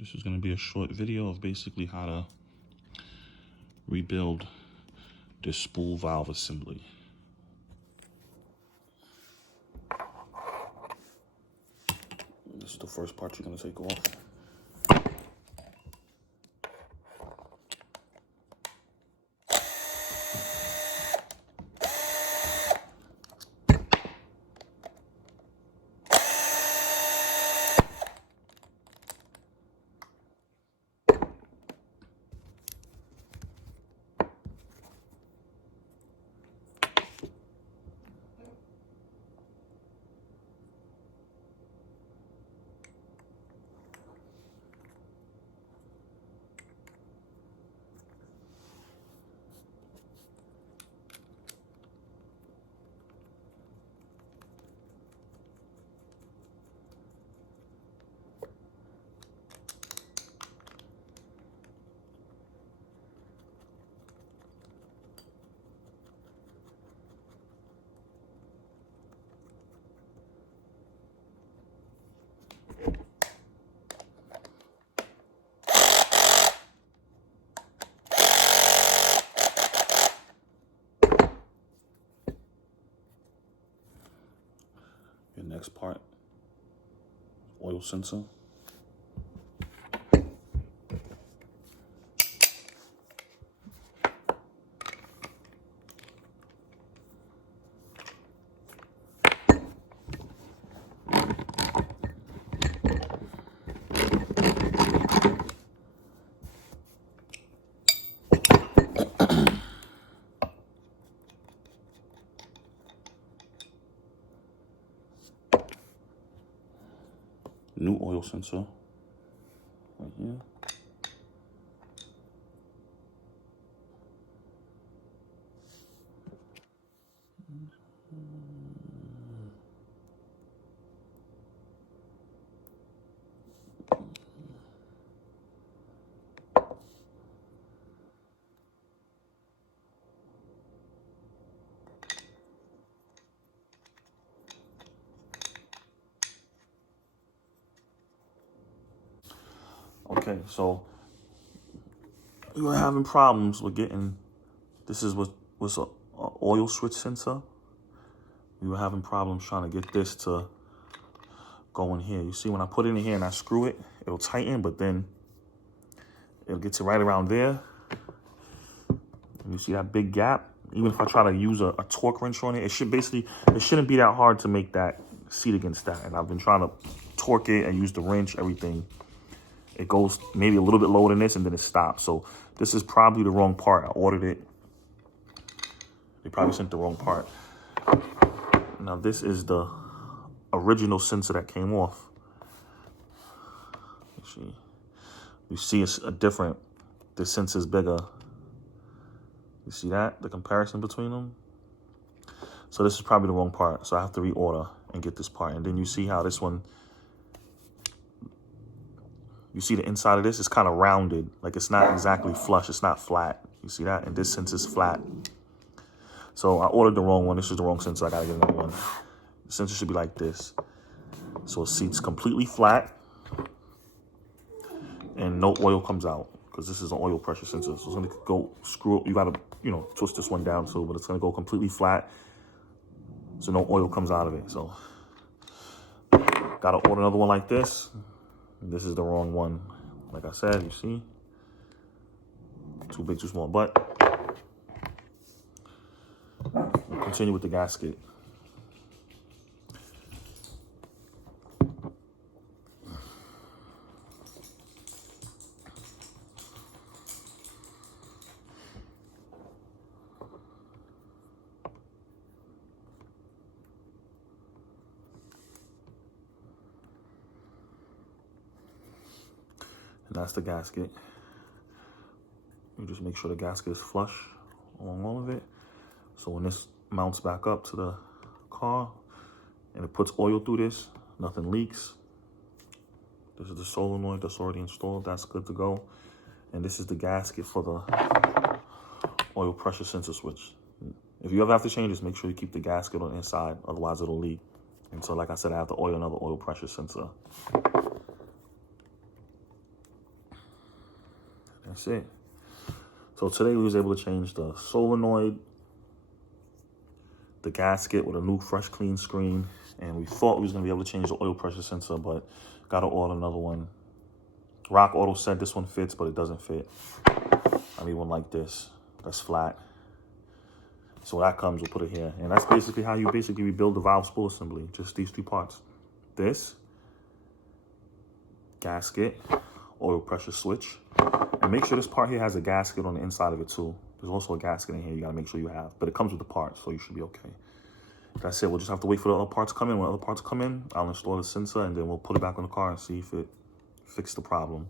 This is going to be a short video of basically how to rebuild this spool valve assembly. This is the first part you're going to take off. Your next part, oil sensor. New oil sensor right here. Okay, so you were having problems with getting, this is what was a oil switch sensor. We were having problems trying to get this to go in here. You see, when I put it in here and I screw it, it'll tighten, but then it'll get to right around there. And you see that big gap? Even if I try to use a torque wrench on it, it shouldn't be that hard to make that seat against that. And I've been trying to torque it and use the wrench, everything. It goes maybe a little bit lower than this and then it stops. So this is probably the wrong part. I ordered it. They probably sent the wrong part. Now this is the original sensor that came off. You see it's a different, this sensor's bigger. You see that? The comparison between them? So this is probably the wrong part. So I have to reorder and get this part. And then you see how this one, you see the inside of this is kind of rounded. Like it's not exactly flush. It's not flat. You see that? And this sensor's flat. So I ordered the wrong one. This is the wrong sensor. I gotta get another one. The sensor should be like this. So it seats completely flat and no oil comes out because this is an oil pressure sensor. So it's gonna go screw, you gotta, twist this one down too, but it's gonna go completely flat so no oil comes out of it. So gotta order another one like this. This is the wrong one. Like I said, you see? Too big, too small. But we'll continue with the gasket. And that's the gasket. You just make sure the gasket is flush along all of it. So when this mounts back up to the car and it puts oil through this, nothing leaks. This is the solenoid that's already installed. That's good to go. And this is the gasket for the oil pressure sensor switch. If you ever have to change this, make sure you keep the gasket on the inside, otherwise it'll leak. And so like I said, I have to oil another oil pressure sensor. That's it. So today we was able to change the solenoid, the gasket with a new fresh clean screen, and we thought we was gonna be able to change the oil pressure sensor, but gotta order another one. Rock Auto said this one fits, but it doesn't fit. I need one like this, that's flat. So when that comes, we'll put it here. And that's basically how you basically rebuild the valve spool assembly, just these 3 parts. This, gasket, oil pressure switch. And make sure this part here has a gasket on the inside of it too. There's also a gasket in here you gotta make sure you have, but it comes with the parts, so you should be okay. That's it, we'll just have to wait for the other parts to come in. When other parts come in, I'll install the sensor and then we'll put it back on the car and see if it fixed the problem.